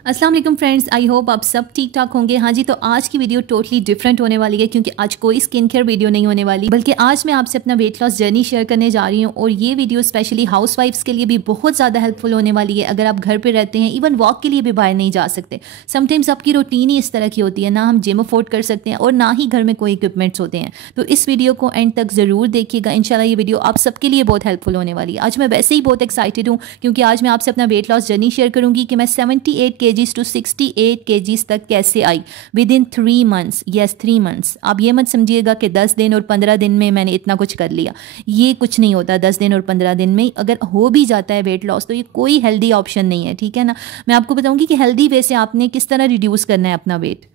अस्सलाम वालेकुम friends, I hope आप सब ठीक ठाक होंगे। हाँ जी, तो आज की वीडियो टोटली डिफरेंट होने वाली है क्योंकि आज कोई स्किन केयर वीडियो नहीं होने वाली, बल्कि आज मैं आपसे अपना वेट लॉस जर्नी शेयर करने जा रही हूँ। और ये वीडियो स्पेशली हाउस वाइफ्स के लिए भी बहुत ज़्यादा हेल्पफुल होने वाली है। अगर आप घर पर रहते हैं, इवन वॉक के लिए भी बाहर नहीं जा सकते, समटाइम्स आपकी रूटीन ही इस तरह की होती है, ना हम जिम अफोर्ड कर सकते हैं और ना ही घर में कोई इक्विपमेंट्स होते हैं, तो इस वीडियो को एंड तक ज़रूर देखिएगा। इंशाल्लाह ये वीडियो आप सबके लिए बहुत हेल्पफुल होने वाली है। आज मैं वैसे ही बहुत एक्साइटेड हूँ क्योंकि आज मैं आपसे अपना वेट लॉस जर्नी शेयर करूँगी कि मैं 78 kgs टू 68 kgs तक कैसे आई within 3 months। Yes, 3 months। आप ये मत समझिएगा कि 10 दिन और 15 दिन में मैंने इतना कुछ कर लिया, ये कुछ नहीं होता। 10 दिन और 15 दिन में अगर हो भी जाता है वेट लॉस तो ये कोई हेल्दी ऑप्शन नहीं है, ठीक है ना। मैं आपको बताऊंगी कि हेल्दी वे से आपने किस तरह रिड्यूस करना है अपना वेट,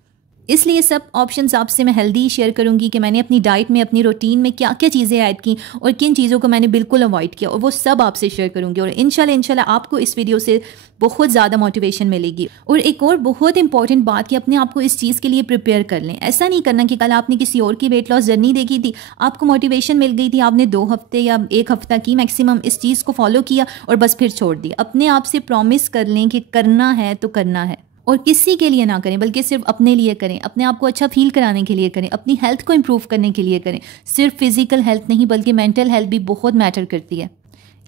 इसलिए सब ऑप्शंस आपसे मैं हेल्दी शेयर करूंगी कि मैंने अपनी डाइट में, अपनी रूटीन में क्या क्या चीज़ें ऐड की और किन चीज़ों को मैंने बिल्कुल अवॉइड किया, और वो सब आपसे शेयर करूंगी। और इंशाल्लाह आपको इस वीडियो से बहुत ज़्यादा मोटिवेशन मिलेगी। और एक और बहुत इंपॉर्टेंट बात कि अपने आप को इस चीज़ के लिए प्रिपेयर कर लें। ऐसा नहीं करना कि कल आपने किसी और की वेट लॉस जर्नी देखी थी, आपको मोटिवेशन मिल गई थी, आपने 2 हफ्ते या 1 हफ्ता की मैक्सिमम इस चीज़ को फॉलो किया और बस फिर छोड़ दिया। अपने आप से प्रॉमिस कर लें कि करना है तो करना है, और किसी के लिए ना करें बल्कि सिर्फ अपने लिए करें, अपने आप को अच्छा फील कराने के लिए करें, अपनी हेल्थ को इम्प्रूव करने के लिए करें। सिर्फ फिजिकल हेल्थ नहीं बल्कि मेंटल हेल्थ भी बहुत मैटर करती है।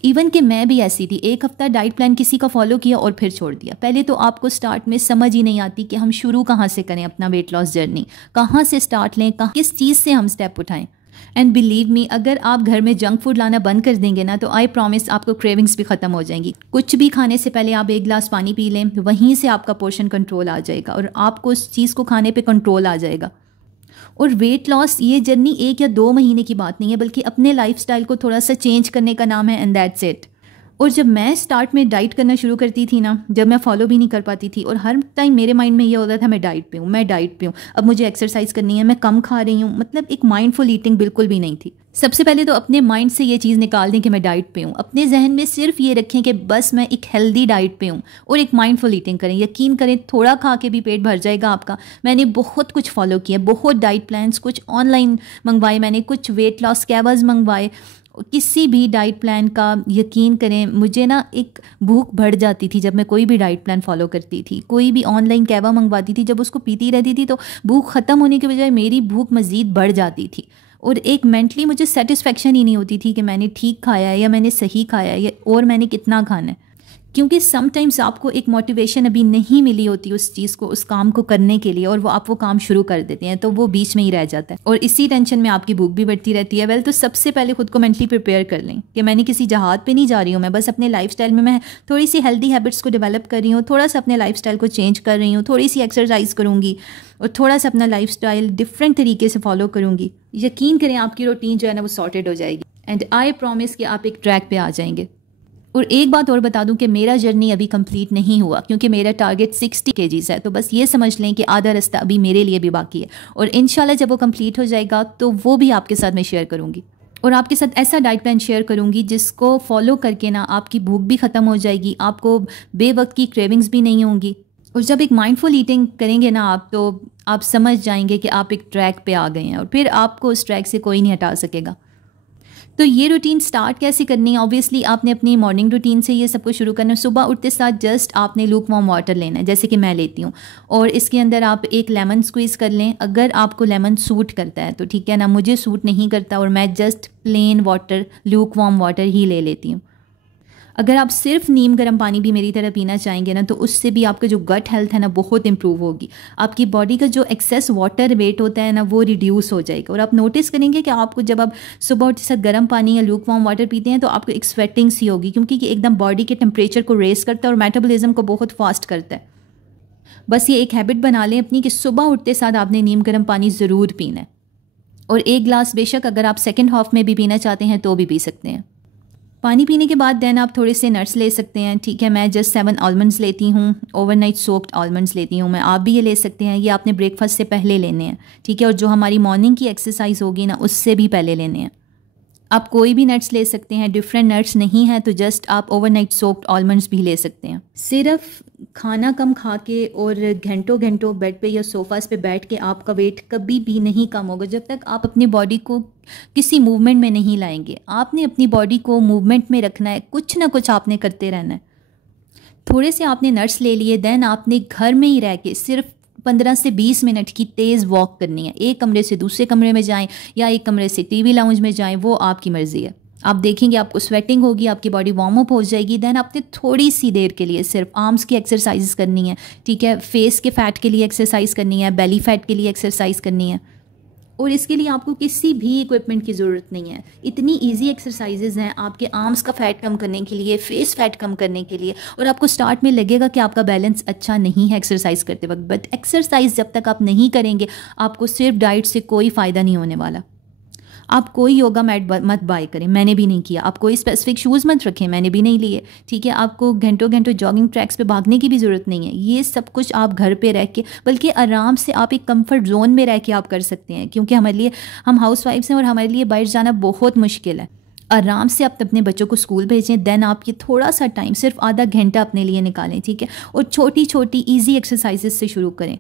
इवन कि मैं भी ऐसी थी, 1 हफ्ता डाइट प्लान किसी का फॉलो किया और फिर छोड़ दिया। पहले तो आपको स्टार्ट में समझ ही नहीं आती कि हम शुरू कहाँ से करें अपना वेट लॉस जर्नी, कहाँ से स्टार्ट लें, किस चीज़ से हम स्टेप उठाएं। एंड बिलीव मी, अगर आप घर में जंक फूड लाना बंद कर देंगे ना तो आई प्रॉमिस आपको क्रेविंग्स भी ख़त्म हो जाएंगी। कुछ भी खाने से पहले आप 1 गिलास पानी पी लें, वहीं से आपका पोर्शन कंट्रोल आ जाएगा और आपको उस चीज़ को खाने पे कंट्रोल आ जाएगा। और वेट लॉस ये जर्नी 1 या 2 महीने की बात नहीं है, बल्कि अपने लाइफस्टाइल को थोड़ा सा चेंज करने का नाम है, एंड दैट्स इट। और जब मैं स्टार्ट में डाइट करना शुरू करती थी ना, जब मैं फॉलो भी नहीं कर पाती थी और हर टाइम मेरे माइंड में ये होता था मैं डाइट पे हूँ, मैं डाइट पे हूँ, अब मुझे एक्सरसाइज करनी है, मैं कम खा रही हूँ, मतलब एक माइंडफुल ईटिंग बिल्कुल भी नहीं थी। सबसे पहले तो अपने माइंड से ये चीज़ निकाल दें कि मैं डाइट पे हूँ। अपने जहन में सिर्फ ये रखें कि बस मैं एक हेल्दी डाइट पे हूँ और एक माइंडफुल ईटिंग करें। यकीन करें, थोड़ा खा के भी पेट भर जाएगा आपका। मैंने बहुत कुछ फॉलो किया, बहुत डाइट प्लान्स, कुछ ऑनलाइन मंगवाए मैंने, कुछ वेट लॉस कैवर्स मंगवाए। किसी भी डाइट प्लान का यकीन करें, मुझे ना एक भूख बढ़ जाती थी जब मैं कोई भी डाइट प्लान फॉलो करती थी, कोई भी ऑनलाइन कैवा मंगवाती थी। जब उसको पीती रहती थी तो भूख ख़त्म होने के बजाय मेरी भूख मज़ीद बढ़ जाती थी और एक मेंटली मुझे सेटिस्फेक्शन ही नहीं होती थी कि मैंने ठीक खाया है या मैंने सही खाया है और मैंने कितना खाना है। क्योंकि समटाइम्स आपको एक मोटिवेशन अभी नहीं मिली होती उस चीज़ को, उस काम को करने के लिए, और वो काम शुरू कर देते हैं तो वो बीच में ही रह जाता है और इसी टेंशन में आपकी भूख भी बढ़ती रहती है। वेल, तो सबसे पहले खुद को मेंटली प्रिपेयर कर लें कि मैंने किसी जहाज़ पे नहीं जा रही हूँ, मैं बस अपने लाइफस्टाइल में मैं थोड़ी सी हेल्दी हैबिट्स को डेवलप कर रही हूँ, थोड़ा सा अपने लाइफस्टाइल को चेंज कर रही हूँ, थोड़ी सी एक्सरसाइज करूँगी और थोड़ा सा अपना लाइफस्टाइल डिफरेंट तरीके से फॉलो करूँगी। यकीन करें आपकी रूटीन जो है ना वो सॉर्टेड हो जाएगी एंड आई प्रॉमिस कि आप एक ट्रैक पे आ जाएंगे। और एक बात और बता दूं कि मेरा जर्नी अभी कंप्लीट नहीं हुआ क्योंकि मेरा टारगेट 60 kgs है, तो बस ये समझ लें कि आधा रास्ता अभी मेरे लिए भी बाकी है और इंशाल्लाह जब वो कंप्लीट हो जाएगा तो वो भी आपके साथ मैं शेयर करूंगी और आपके साथ ऐसा डाइट प्लान शेयर करूंगी जिसको फॉलो करके ना आपकी भूख भी ख़त्म हो जाएगी, आपको बेवक्त की क्रेविंग्स भी नहीं होंगी। और जब एक माइंडफुल ईटिंग करेंगे ना आप, तो आप समझ जाएंगे कि आप एक ट्रैक पे आ गए हैं और फिर आपको उस ट्रैक से कोई नहीं हटा सकेगा। तो ये रूटीन स्टार्ट कैसे करनी है? ऑब्वियसली आपने अपनी मॉर्निंग रूटीन से ये सब कुछ शुरू करना है। सुबह उठते साथ जस्ट आपने लूक वार्म वाटर लेना है, जैसे कि मैं लेती हूँ, और इसके अंदर आप एक लेमन स्क्वीज़ कर लें। अगर आपको लेमन सूट करता है तो ठीक है ना, मुझे सूट नहीं करता और मैं just plain water, lukewarm water ही ले लेती हूँ। अगर आप सिर्फ नीम गर्म पानी भी मेरी तरह पीना चाहेंगे ना तो उससे भी आपका जो गट हेल्थ है ना बहुत इंप्रूव होगी। आपकी बॉडी का जो एक्सेस वाटर वेट होता है ना वो रिड्यूस हो जाएगा और आप नोटिस करेंगे कि आपको जब आप सुबह उठते साथ गर्म पानी या लूक वार्म वाटर पीते हैं तो आपको एक स्वेटिंग सी होगी, क्योंकि ये एकदम बॉडी के टेम्परेचर को रेस करता है और मेटाबॉलिज्म को बहुत फास्ट करता है। बस ये एक हैबिट बना लें अपनी कि सुबह उठते साथ आपने नीम गर्म पानी ज़रूर पीना है और 1 गिलास बेशक अगर आप सेकेंड हाफ में भी पीना चाहते हैं तो भी पी सकते हैं। पानी पीने के बाद देन आप थोड़े से नट्स ले सकते हैं, ठीक है। मैं जस्ट 7 आलमंड्स लेती हूँ, ओवरनाइट सोक्ड आलमंड्स लेती हूँ मैं। आप भी ये ले सकते हैं, ये आपने ब्रेकफास्ट से पहले लेने हैं, ठीक है। और जो हमारी मॉर्निंग की एक्सरसाइज होगी ना उससे भी पहले लेने हैं। आप कोई भी नट्स ले सकते हैं, डिफरेंट नट्स नहीं है तो जस्ट आप ओवरनाइट सोक्ड आलमंड्स भी ले सकते हैं। सिर्फ खाना कम खा के और घंटों घंटों बेड पे या सोफास पे बैठ के आपका वेट कभी भी नहीं कम होगा जब तक आप अपनी बॉडी को किसी मूवमेंट में नहीं लाएंगे। आपने अपनी बॉडी को मूवमेंट में रखना है, कुछ ना कुछ आपने करते रहना है। थोड़े से आपने नट्स ले लिए, देन आपने घर में ही रह के सिर्फ 15 से 20 मिनट की तेज़ वॉक करनी है। एक कमरे से दूसरे कमरे में जाएं या एक कमरे से टीवी लाउंज में जाएं, वो आपकी मर्ज़ी है। आप देखेंगे आपको स्वेटिंग होगी, आपकी बॉडी वार्म अप हो जाएगी। देन आपने थोड़ी सी देर के लिए सिर्फ आर्म्स की एक्सरसाइज करनी है, ठीक है। फेस के फैट के लिए एक्सरसाइज करनी है, बेली फैट के लिए एक्सरसाइज करनी है, और इसके लिए आपको किसी भी इक्विपमेंट की ज़रूरत नहीं है। इतनी इजी एक्सरसाइजेज हैं आपके आर्म्स का फ़ैट कम करने के लिए, फेस फैट कम करने के लिए। और आपको स्टार्ट में लगेगा कि आपका बैलेंस अच्छा नहीं है एक्सरसाइज करते वक्त, बट एक्सरसाइज जब तक आप नहीं करेंगे आपको सिर्फ डाइट से कोई फ़ायदा नहीं होने वाला। आप कोई योगा मैट मत बाय करें, मैंने भी नहीं किया। आप कोई स्पेसिफिक शूज़ मत रखें, मैंने भी नहीं लिए, ठीक है। आपको घंटों घंटों जॉगिंग ट्रैक्स पे भागने की भी ज़रूरत नहीं है। ये सब कुछ आप घर पे रह के, बल्कि आराम से आप एक कंफर्ट जोन में रह के आप कर सकते हैं, क्योंकि हमारे लिए, हम हाउस वाइफ्स हैं और हमारे लिए बाहर जाना बहुत मुश्किल है। आराम से आप अपने बच्चों को स्कूल भेजें, देन आप ये थोड़ा सा टाइम, सिर्फ आधा घंटा अपने लिए निकालें, ठीक है। और छोटी छोटी ईजी एक्सरसाइजेज से शुरू करें।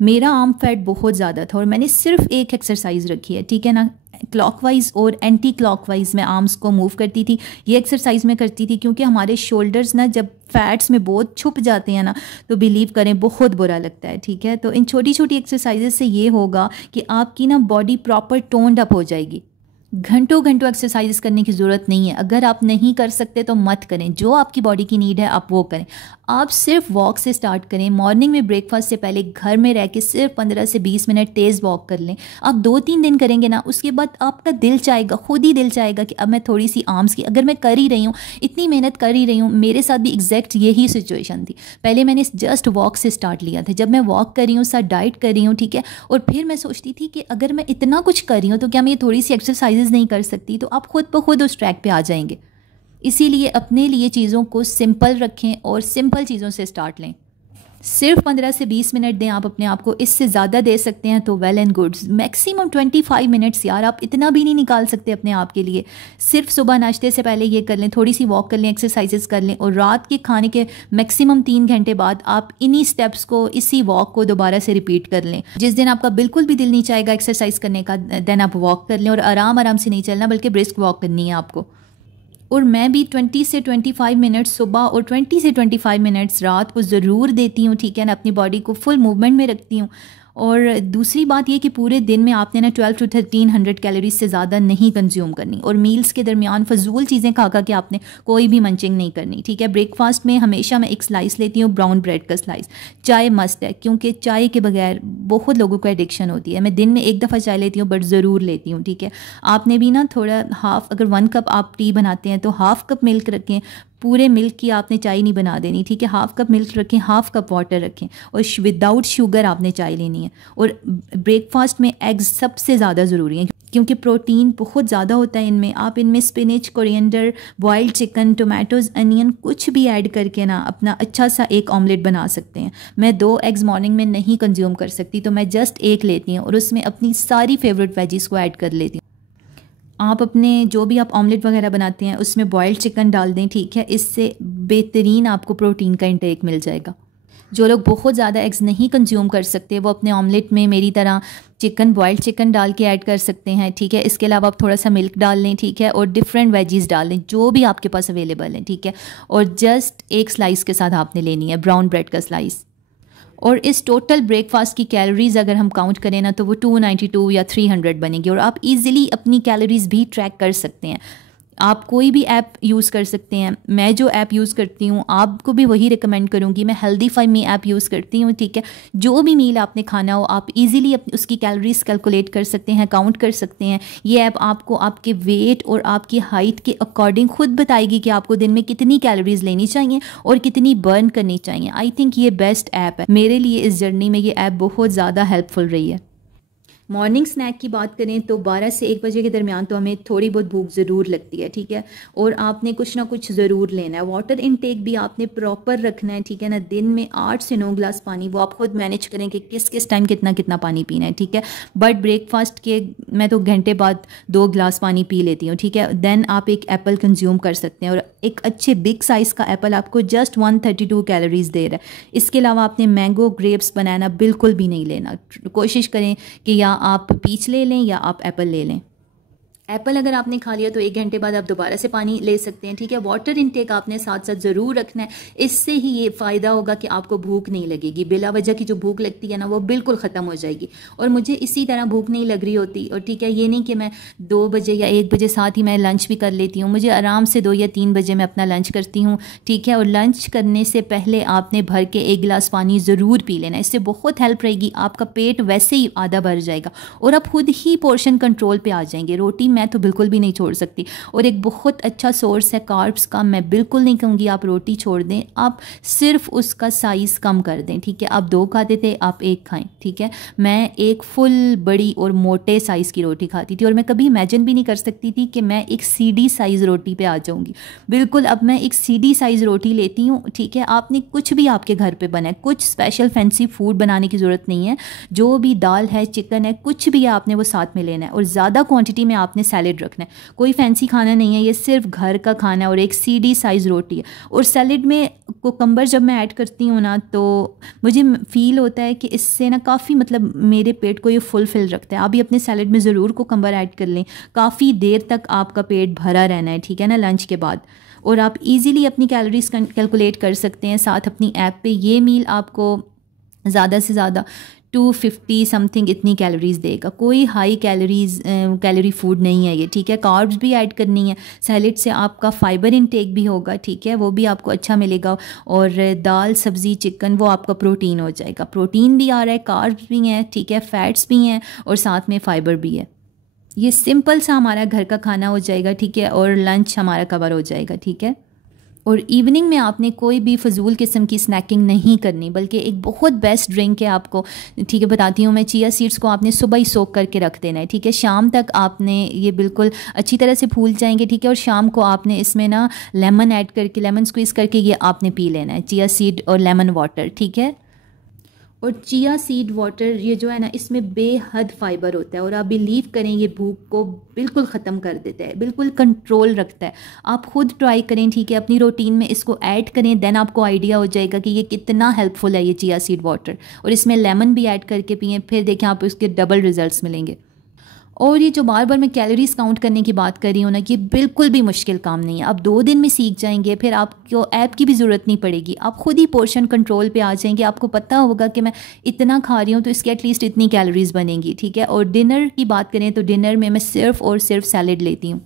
मेरा आर्म फैट बहुत ज़्यादा था और मैंने सिर्फ एक एक्सरसाइज रखी है, ठीक है ना। क्लॉकवाइज और एंटी क्लॉकवाइज मैं आर्म्स को मूव करती थी। ये एक्सरसाइज मैं करती थी क्योंकि हमारे शोल्डर्स ना जब फैट्स में बहुत छुप जाते हैं ना, तो बिलीव करें बहुत बुरा लगता है, ठीक है। तो इन छोटी छोटी एक्सरसाइजेज से ये होगा कि आपकी ना बॉडी प्रॉपर टोन्ड अप हो जाएगी। घंटों घंटों एक्सरसाइज करने की ज़रूरत नहीं है। अगर आप नहीं कर सकते तो मत करें, जो आपकी बॉडी की नीड है आप वो करें। आप सिर्फ वॉक से स्टार्ट करें। मॉर्निंग में ब्रेकफास्ट से पहले घर में रह के सिर्फ 15 से 20 मिनट तेज़ वॉक कर लें। आप 2-3 दिन करेंगे ना, उसके बाद आपका दिल चाहेगा, खुद ही दिल चाहेगा कि अब मैं थोड़ी सी आर्म्स की, अगर मैं कर ही रही हूँ, इतनी मेहनत कर ही रही हूँ। मेरे साथ भी एग्जैक्ट यही सिचुएशन थी। पहले मैंने जस्ट वॉक से स्टार्ट लिया था। जब मैं वॉक कर रही हूँ, साथ डाइट कर रही हूँ, ठीक है, और फिर मैं सोचती थी कि अगर मैं इतना कुछ कर रही हूँ तो क्या मैं ये थोड़ी सी एक्सरसाइजेज नहीं कर सकती। तो आप खुद ब खुद उस ट्रैक पे आ जाएंगे। इसीलिए अपने लिए चीज़ों को सिंपल रखें और सिंपल चीज़ों से स्टार्ट लें। सिर्फ 15 से 20 मिनट दें आप अपने आप को। इससे ज़्यादा दे सकते हैं तो well and good. Maximum 25 minutes यार, आप इतना भी नहीं निकाल सकते अपने आप के लिए। सिर्फ सुबह नाश्ते से पहले ये कर लें, थोड़ी सी वॉक कर लें, एक्सरसाइजेस कर लें, और रात के खाने के मैक्सिमम 3 घंटे बाद आप इन्हीं स्टेप्स को, इसी वॉक को दोबारा से रिपीट कर लें। जिस दिन आपका बिल्कुल भी दिल नहीं चाहेगा एक्सरसाइज करने का, देन आप वॉक कर लें, और आराम आराम से नहीं चलना बल्कि ब्रिस्क वॉक करनी है आपको। और मैं भी 20 से 25 मिनट्स सुबह और 20 से 25 मिनट्स रात को ज़रूर देती हूँ, ठीक है ना। अपनी बॉडी को फुल मूवमेंट में रखती हूँ। और दूसरी बात ये कि पूरे दिन में आपने ना 1200 to 1300 कैलोरीज से ज़्यादा नहीं कंज्यूम करनी, और मील्स के दरमियान फजूल चीज़ें खा के आपने कोई भी मंचिंग नहीं करनी, ठीक है। ब्रेकफास्ट में हमेशा मैं एक स्लाइस लेती हूँ, ब्राउन ब्रेड का स्लाइस। चाय मस्ट है, क्योंकि चाय के बगैर बहुत लोगों को एडिक्शन होती है। मैं दिन में एक दफ़ा चाय लेती हूँ, बट ज़रूर लेती हूँ, ठीक है। आपने भी ना थोड़ा हाफ, अगर 1 कप आप टी बनाते हैं तो हाफ कप मिल्क रखें। पूरे मिल्क की आपने चाय नहीं बना देनी, ठीक है। हाफ कप मिल्क रखें, हाफ कप वाटर रखें, और विदाउट शुगर आपने चाय लेनी है। और ब्रेकफास्ट में एग्स सबसे ज़्यादा ज़रूरी हैं, क्योंकि प्रोटीन बहुत ज़्यादा होता है इनमें। आप इनमें spinach, coriander, boiled chicken, tomatoes, onion कुछ भी ऐड करके ना अपना अच्छा सा एक ऑमलेट बना सकते हैं। मैं 2 एग्स मॉर्निंग में नहीं कंज्यूम कर सकती, तो मैं जस्ट 1 लेती हूँ और उसमें अपनी सारी फेवरेट वेजीज़ को ऐड कर लेती हूँ। आप अपने जो भी आप ऑमलेट वगैरह बनाते हैं उसमें बॉइल्ड चिकन डाल दें, ठीक है। इससे बेहतरीन आपको प्रोटीन का इंटेक मिल जाएगा। जो लोग बहुत ज़्यादा एग्स नहीं कंज्यूम कर सकते, वो अपने ऑमलेट में मेरी तरह चिकन, बॉइल्ड चिकन डाल के ऐड कर सकते हैं, ठीक है। इसके अलावा आप थोड़ा सा मिल्क डाल लें, ठीक है, और डिफरेंट वेजीज़ डाल लें जो भी आपके पास अवेलेबल हैं, ठीक है। और जस्ट 1 स्लाइस के साथ आपने लेनी है ब्राउन ब्रेड का स्लाइस। और इस टोटल ब्रेकफास्ट की कैलोरीज़ अगर हम काउंट करें ना, तो वो 292 या 300 बनेगी। और आप इजीली अपनी कैलोरीज़ भी ट्रैक कर सकते हैं। आप कोई भी ऐप यूज़ कर सकते हैं। मैं जो ऐप यूज़ करती हूँ आपको भी वही रिकमेंड करूँगी। मैं हेल्दीफाई मी ऐप यूज़ करती हूँ, ठीक है। जो भी मील आपने खाना हो आप इजीली उसकी कैलोरीज कैलकुलेट कर सकते हैं, काउंट कर सकते हैं। ये ऐप आपको आपके वेट और आपकी हाइट के अकॉर्डिंग खुद बताएगी कि आपको दिन में कितनी कैलोरीज लेनी चाहिए और कितनी बर्न करनी चाहिए। आई थिंक ये बेस्ट ऐप है मेरे लिए। इस जर्नी में ये ऐप बहुत ज़्यादा हेल्पफुल रही है। मॉर्निंग स्नैक की बात करें तो 12 से 1 बजे के दरमियान तो हमें थोड़ी बहुत भूख ज़रूर लगती है, ठीक है। और आपने कुछ ना कुछ ज़रूर लेना है। वाटर इनटेक भी आपने प्रॉपर रखना है, ठीक है ना। दिन में 8 से 9 गिलास पानी, वो आप खुद मैनेज करें कि किस किस टाइम कितना कितना पानी पीना है, ठीक है। बट ब्रेकफास्ट के मैं तो घंटे बाद 2 गिलास पानी पी लेती हूँ, ठीक है। देन आप एक एप्पल कंज्यूम कर सकते हैं, और एक अच्छे बिग साइज़ का एप्पल आपको जस्ट 132 कैलोरीज दे रहा है। इसके अलावा आपने मैंगो, ग्रेप्स, बनाना बिल्कुल भी नहीं लेना। कोशिश करें कि या आप पीच ले लें या आप एप्पल ले लें। एप्पल अगर आपने खा लिया तो 1 घंटे बाद आप दोबारा से पानी ले सकते हैं, ठीक है। वाटर इनटेक आपने साथ साथ ज़रूर रखना है, इससे ही ये फ़ायदा होगा कि आपको भूख नहीं लगेगी। बिला वजह की जो भूख लगती है ना वो बिल्कुल ख़त्म हो जाएगी। और मुझे इसी तरह भूख नहीं लग रही होती, और ठीक है, ये नहीं कि मैं 2 बजे या 1 बजे साथ ही मैं लंच भी कर लेती हूँ। मुझे आराम से 2 या 3 बजे मैं अपना लंच करती हूँ, ठीक है। और लंच करने से पहले आपने भर के 1 गिलास पानी ज़रूर पी लेना, इससे बहुत हेल्प रहेगी। आपका पेट वैसे ही आधा भर जाएगा और आप खुद ही पोर्शन कंट्रोल पे आ जाएंगे। रोटी मैं तो बिल्कुल भी नहीं छोड़ सकती, और एक बहुत अच्छा सोर्स है कार्ब्स का। मैं बिल्कुल नहीं कहूँगी आप रोटी छोड़ दें, आप सिर्फ उसका साइज़ कम कर दें, ठीक है। आप 2 खाते थे, आप 1 खाएं, ठीक है। मैं एक फुल बड़ी और मोटे साइज़ की रोटी खाती थी, और मैं कभी इमेजिन भी नहीं कर सकती थी कि मैं एक सीडी साइज़ रोटी पे आ जाऊँगी। बिल्कुल अब मैं एक सीडी साइज़ रोटी लेती हूँ, ठीक है। आपने कुछ भी आपके घर पे बना है, कुछ स्पेशल फैंसी फूड बनाने की ज़रूरत नहीं है। जो भी दाल है, चिकन है, कुछ भी आपने वो साथ में लेना है, और ज़्यादा क्वांटिटी में आपने सैलेड रखना है। कोई फैंसी खाना नहीं है, ये सिर्फ घर का खाना है, और एक सीडी साइज़ रोटी है। और सैलेड में कुकम्बर जब मैं ऐड करती हूँ ना, तो मुझे फ़ील होता है कि इससे ना काफ़ी मतलब मेरे पेट को ये फुलफिल रखता है। आप भी अपने सैलेड में ज़रूर कुकम्बर ऐड कर लें, काफ़ी देर तक आपका पेट भरा रहना है, ठीक है ना, लंच के बाद। और आप इजीली अपनी कैलोरीज कैलकुलेट कर सकते हैं साथ अपनी ऐप पे। ये मील आपको ज़्यादा से ज़्यादा 250 समथिंग इतनी कैलोरीज़ देगा। कोई हाई कैलोरी फूड नहीं है ये, ठीक है। कार्ब्स भी ऐड करनी है, सैलेड से आपका फाइबर इनटेक भी होगा, ठीक है, वो भी आपको अच्छा मिलेगा। और दाल, सब्ज़ी, चिकन, वो आपका प्रोटीन हो जाएगा। प्रोटीन भी आ रहा है, कार्ब्स भी हैं, ठीक है, फैट्स भी हैं, और साथ में फाइबर भी है। ये सिंपल सा हमारा घर का खाना हो जाएगा, ठीक है, और लंच हमारा कवर हो जाएगा, ठीक है। और इवनिंग में आपने कोई भी फजूल किस्म की स्नैकिंग नहीं करनी, बल्कि एक बहुत बेस्ट ड्रिंक है आपको, ठीक है, बताती हूँ मैं। चिया सीड्स को आपने सुबह ही सोक करके रख देना है, ठीक है। शाम तक आपने ये बिल्कुल अच्छी तरह से फूल जाएंगे, ठीक है। और शाम को आपने इसमें ना लेमन ऐड करके, लेमन स्क्वीज़ करके ये आपने पी लेना है, चिया सीड और लेमन वाटर, ठीक है। और चिया सीड वाटर ये जो है ना, इसमें बेहद फाइबर होता है, और आप बिलीव करें ये भूख को बिल्कुल ख़त्म कर देता है, बिल्कुल कंट्रोल रखता है। आप खुद ट्राई करें, ठीक है, अपनी रूटीन में इसको ऐड करें, देन आपको आइडिया हो जाएगा कि ये कितना हेल्पफुल है ये चिया सीड वाटर। और इसमें लेमन भी ऐड करके पिएँ, फिर देखें आप इसके डबल रिजल्ट्स मिलेंगे। और ये जो बार बार मैं कैलोरीज काउंट करने की बात कर रही हूँ ना, ये बिल्कुल भी मुश्किल काम नहीं है। आप 2 दिन में सीख जाएंगे, फिर आपको ऐप की भी ज़रूरत नहीं पड़ेगी। आप खुद ही पोर्शन कंट्रोल पे आ जाएंगे। आपको पता होगा कि मैं इतना खा रही हूँ तो इसके एटलीस्ट इतनी कैलोरीज बनेंगी, ठीक है। और डिनर की बात करें तो डिनर में मैं सिर्फ और सिर्फ सैलेड लेती हूँ।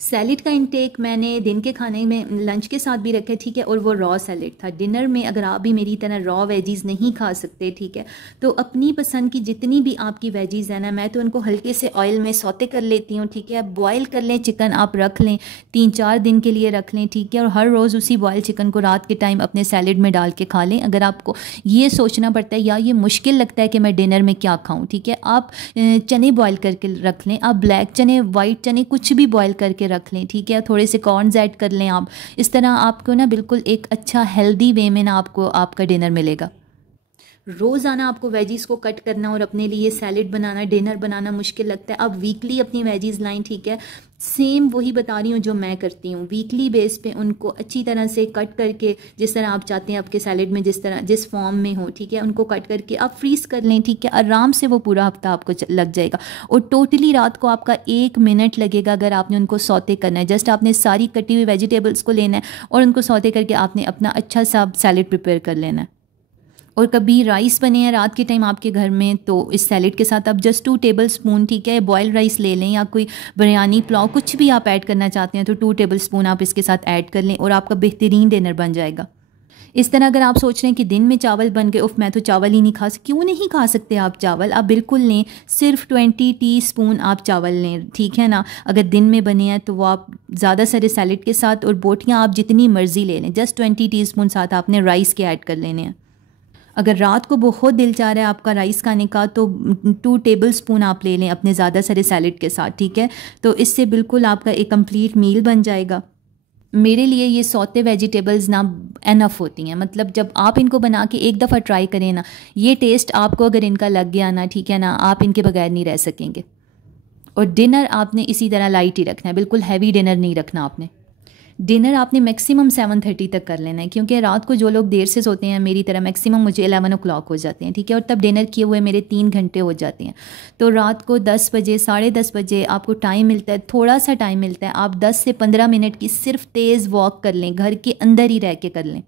सैलेड का इंटेक मैंने दिन के खाने में लंच के साथ भी रखा है, ठीक है, और वो रॉ सैलेड था। डिनर में अगर आप भी मेरी तरह रॉ वेजीज़ नहीं खा सकते, ठीक है, तो अपनी पसंद की जितनी भी आपकी वेजीज़ है ना, मैं तो उनको हल्के से ऑयल में सौते कर लेती हूँ, ठीक है। बॉयल कर लें चिकन, आप रख लें 3-4 दिन के लिए रख लें, ठीक है। और हर रोज़ उसी बॉयल चिकन को रात के टाइम अपने सैलेड में डाल के खा लें। अगर आपको ये सोचना पड़ता है या ये मुश्किल लगता है कि मैं डिनर में क्या खाऊँ, ठीक है, आप चने बॉयल करके रख लें। आप ब्लैक चने, वाइट चने, कुछ भी बॉयल करके रख लें, ठीक है। थोड़े से कॉर्न्स ऐड कर लें आप। इस तरह आपको ना बिल्कुल एक अच्छा हेल्दी वे में ना आपको आपका डिनर मिलेगा। रोज़ाना आपको वेजीज़ को कट करना और अपने लिए सैलेड बनाना, डिनर बनाना मुश्किल लगता है। आप वीकली अपनी वेजीज़ लाएं, ठीक है। सेम वही बता रही हूँ जो मैं करती हूँ। वीकली बेस पे उनको अच्छी तरह से कट करके, जिस तरह आप चाहते हैं आपके सैलेड में जिस फॉर्म में हो, ठीक है, उनको कट करके आप फ्रीज़ कर लें, ठीक है। आराम से वो पूरा हफ्ता आपको लग जाएगा। और टोटली रात को आपका 1 मिनट लगेगा अगर आपने उनको सौते करना है। जस्ट आपने सारी कटी हुई वेजिटेबल्स को लेना है और उनको सौते करके आपने अपना अच्छा सा सैलेड प्रिपेयर कर लेना है। और कभी राइस बने हैं रात के टाइम आपके घर में, तो इस सैलेड के साथ आप जस्ट 2 टेबल स्पून, ठीक है, बॉयल राइस ले लें, या कोई बिरयानी, पुलाव, कुछ भी आप ऐड करना चाहते हैं तो 2 टेबल स्पून आप इसके साथ ऐड कर लें और आपका बेहतरीन डिनर बन जाएगा। इस तरह अगर आप सोच रहे हैं कि दिन में चावल बन गए, मैं तो चावल ही नहीं खा सकती, क्यों नहीं खा सकते आप चावल? आप बिल्कुल लें, सिर्फ 20 टीस्पून आप चावल लें, ठीक है ना। अगर दिन में बने हैं तो वो आप ज़्यादा सारे सैलेड के साथ, और बोटियाँ आप जितनी मर्ज़ी ले लें, जस्ट 20 टीस्पून साथ आपने राइस के ऐड कर लेने हैं। अगर रात को बहुत दिल चाह रहा है आपका राइस खाने का, तो 2 टेबल स्पून आप ले लें अपने ज़्यादा सारे सैलेड के साथ, ठीक है। तो इससे बिल्कुल आपका एक कंप्लीट मील बन जाएगा। मेरे लिए ये सौते वेजिटेबल्स ना एनफ होती हैं। मतलब जब आप इनको बना के एक दफ़ा ट्राई करें ना, ये टेस्ट आपको अगर इनका लग गया ना, ठीक है ना, आप इनके बगैर नहीं रह सकेंगे। और डिनर आपने इसी तरह लाइट ही रखना है, बिल्कुल हैवी डिनर नहीं रखना आपने। डिनर आपने मैक्सिमम 7:30 तक कर लेना है, क्योंकि रात को जो लोग देर से सोते हैं मेरी तरह, मैक्सिमम मुझे 11 o'clock हो जाते हैं, ठीक है, और तब डिनर किए हुए मेरे 3 घंटे हो जाते हैं। तो रात को 10 बजे 10:30 बजे आपको टाइम मिलता है, थोड़ा सा टाइम मिलता है, आप 10 से 15 मिनट की सिर्फ तेज़ वॉक कर लें, घर के अंदर ही रह के कर लें।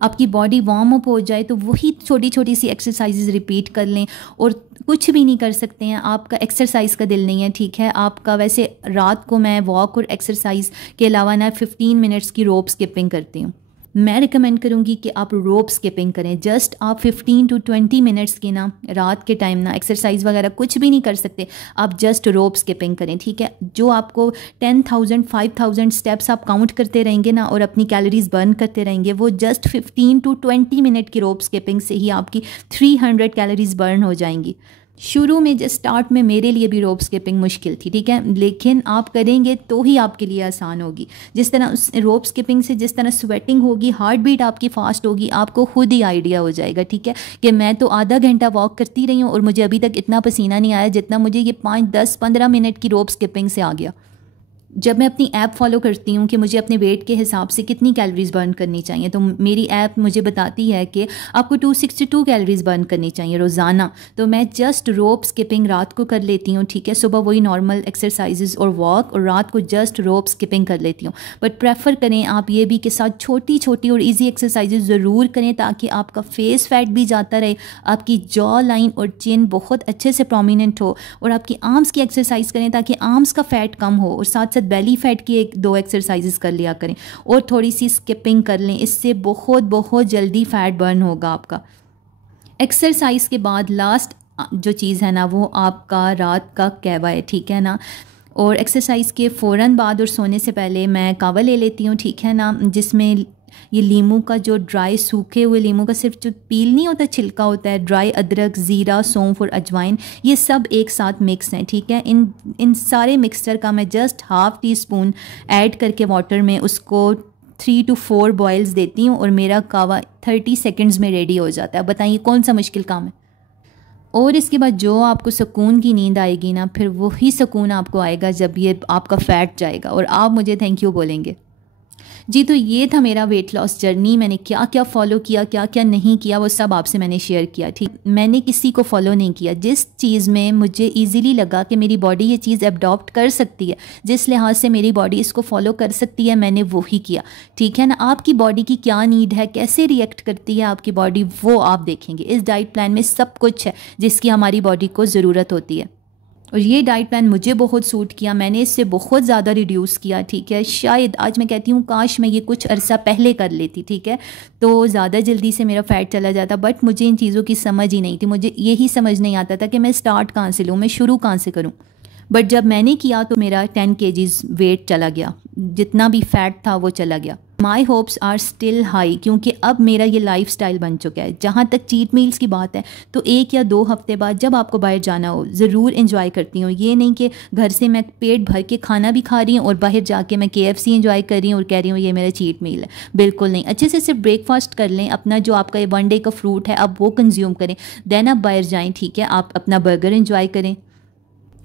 आपकी बॉडी वार्म अप हो जाए तो वही छोटी छोटी सी एक्सरसाइजेज रिपीट कर लें। और कुछ भी नहीं कर सकते हैं, आपका एक्सरसाइज का दिल नहीं है, ठीक है, आपका वैसे रात को मैं वॉक और एक्सरसाइज के अलावा ना 15 मिनट्स की रोप स्किपिंग करती हूँ। मैं रिकमेंड करूँगी कि आप रोप स्किपिंग करें। जस्ट आप 15 to 20 मिनट्स की ना रात के टाइम ना एक्सरसाइज वगैरह कुछ भी नहीं कर सकते, आप जस्ट रोप स्किपिंग करें, ठीक है। जो आपको 10,000 5,000 स्टेप्स आप काउंट करते रहेंगे ना और अपनी कैलोरीज बर्न करते रहेंगे, वो जस्ट 15 to 20 मिनट की रोप स्किपिंग से ही आपकी 300 कैलोरीज बर्न हो जाएंगी। शुरू में जस्ट स्टार्ट में मेरे लिए भी रोप स्किपिंग मुश्किल थी, ठीक है, लेकिन आप करेंगे तो ही आपके लिए आसान होगी। जिस तरह रोप स्किपिंग से जिस तरह स्वेटिंग होगी, हार्ट बीट आपकी फास्ट होगी, आपको खुद ही आइडिया हो जाएगा, ठीक है, कि मैं तो आधा घंटा वॉक करती रही हूँ और मुझे अभी तक इतना पसीना नहीं आया जितना मुझे ये 5, 10, 15 मिनट की रोप स्किपिंग से आ गया। जब मैं अपनी ऐप फॉलो करती हूँ कि मुझे अपने वेट के हिसाब से कितनी कैलोरीज बर्न करनी चाहिए, तो मेरी ऐप मुझे बताती है कि आपको 262 कैलोरीज बर्न करनी चाहिए रोज़ाना। तो मैं जस्ट रोप स्किपिंग रात को कर लेती हूँ, ठीक है, सुबह वही नॉर्मल एक्सरसाइजेज और वॉक, और रात को जस्ट रोप स्किपिंग कर लेती हूँ। बट प्रेफर करें आप ये भी कि साथ छोटी छोटी और ईजी एक्सरसाइजेज ज़रूर करें, ताकि आपका फेस फैट भी जाता रहे, आपकी जॉ लाइन और चिन बहुत अच्छे से प्रोमिनेंट हो, और आपकी आर्म्स की एक्सरसाइज करें ताकि आर्म्स का फ़ैट कम हो, और साथ साथ बेली फैट की 1-2 एक्सरसाइजेस कर लिया करें, और थोड़ी सी स्किपिंग कर लें। इससे बहुत बहुत जल्दी फैट बर्न होगा आपका। एक्सरसाइज के बाद लास्ट जो चीज़ है ना वो आपका रात का कहवा है, ठीक है ना। और एक्सरसाइज के फ़ौरन बाद और सोने से पहले मैं कावा ले लेती हूँ, ठीक है ना, जिसमें ये लीमू का जो ड्राई सूखे हुए लीमू का सिर्फ जो पील नहीं होता, छिलका होता है, ड्राई अदरक, ज़ीरा, सौंफ और अजवाइन, ये सब एक साथ मिक्स हैं, ठीक है। इन सारे मिक्सचर का मैं जस्ट ½ टीस्पून ऐड करके वाटर में उसको 3 to 4 बॉयल्स देती हूँ, और मेरा कावा 30 सेकेंड्स में रेडी हो जाता है। बताइए कौन सा मुश्किल काम है। और इसके बाद जो आपको सुकून की नींद आएगी ना, फिर वही सुकून आपको आएगा जब ये आपका फ़ैट जाएगा, और आप मुझे थैंक यू बोलेंगे। जी, तो ये था मेरा वेट लॉस जर्नी। मैंने क्या क्या फ़ॉलो किया, क्या क्या नहीं किया, वो सब आपसे मैंने शेयर किया, ठीक। मैंने किसी को फॉलो नहीं किया। जिस चीज़ में मुझे इजीली लगा कि मेरी बॉडी ये चीज़ अडॉप्ट कर सकती है, जिस लिहाज से मेरी बॉडी इसको फॉलो कर सकती है, मैंने वो ही किया, ठीक है ना। आपकी बॉडी की क्या नीड है, कैसे रिएक्ट करती है आपकी बॉडी, वो आप देखेंगे। इस डाइट प्लान में सब कुछ है जिसकी हमारी बॉडी को ज़रूरत होती है, और ये डाइट प्लान मुझे बहुत सूट किया। मैंने इससे बहुत ज़्यादा रिड्यूस किया, ठीक है। शायद आज मैं कहती हूँ काश मैं ये कुछ अरसा पहले कर लेती, ठीक है, तो ज़्यादा जल्दी से मेरा फ़ैट चला जाता। बट मुझे इन चीज़ों की समझ ही नहीं थी, मुझे यही समझ नहीं आता था कि मैं स्टार्ट कहाँ से लूँ, मैं शुरू कहाँ से करूँ। बट जब मैंने किया तो मेरा 10 kgs वेट चला गया, जितना भी फ़ैट था वो चला गया। माई होप्स आर स्टिल हाई, क्योंकि अब मेरा ये लाइफ स्टाइल बन चुका है। जहाँ तक चीट मील्स की बात है, तो 1 या 2 हफ्ते बाद जब आपको बाहर जाना हो ज़रूर इंजॉय करती हूँ। ये नहीं कि घर से मैं पेट भर के खाना भी खा रही हूँ और बाहर जाके मैं KFC इंजॉय कर रही हूँ और कह रही हूँ ये मेरा चीट मील है। बिल्कुल नहीं, अच्छे से सिर्फ ब्रेकफास्ट कर लें, अपना जो आपका ये 1 डे का फ्रूट है आप वो कंज्यूम करें, देन आप बाहर जाएँ, ठीक है। आप अपना बर्गर इंजॉय करें,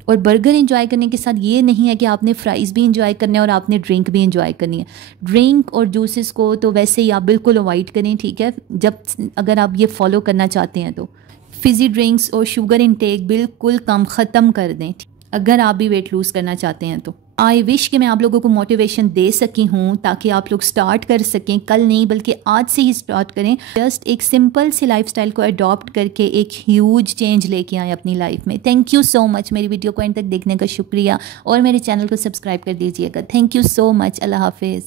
और बर्गर इंजॉय करने के साथ ये नहीं है कि आपने फ्राइज़ भी इंजॉय करने और आपने ड्रिंक भी इंजॉय करनी है। ड्रिंक और जूसेस को तो वैसे ही आप बिल्कुल अवॉइड करें, ठीक है, जब अगर आप ये फॉलो करना चाहते हैं तो। फिज़ी ड्रिंक्स और शुगर इंटेक बिल्कुल कम ख़त्म कर दें अगर आप भी वेट लूज़ करना चाहते हैं तो। आई विश कि मैं आप लोगों को मोटिवेशन दे सकी हूँ ताकि आप लोग स्टार्ट कर सकें, कल नहीं बल्कि आज से ही स्टार्ट करें। जस्ट एक सिंपल सी लाइफस्टाइल को अडॉप्ट करके एक ह्यूज चेंज लेके आए अपनी लाइफ में। थैंक यू सो मच, मेरी वीडियो को एंड तक देखने का शुक्रिया, और मेरे चैनल को सब्सक्राइब कर दीजिएगा। Thank you so much. अल्लाह हाफिज़।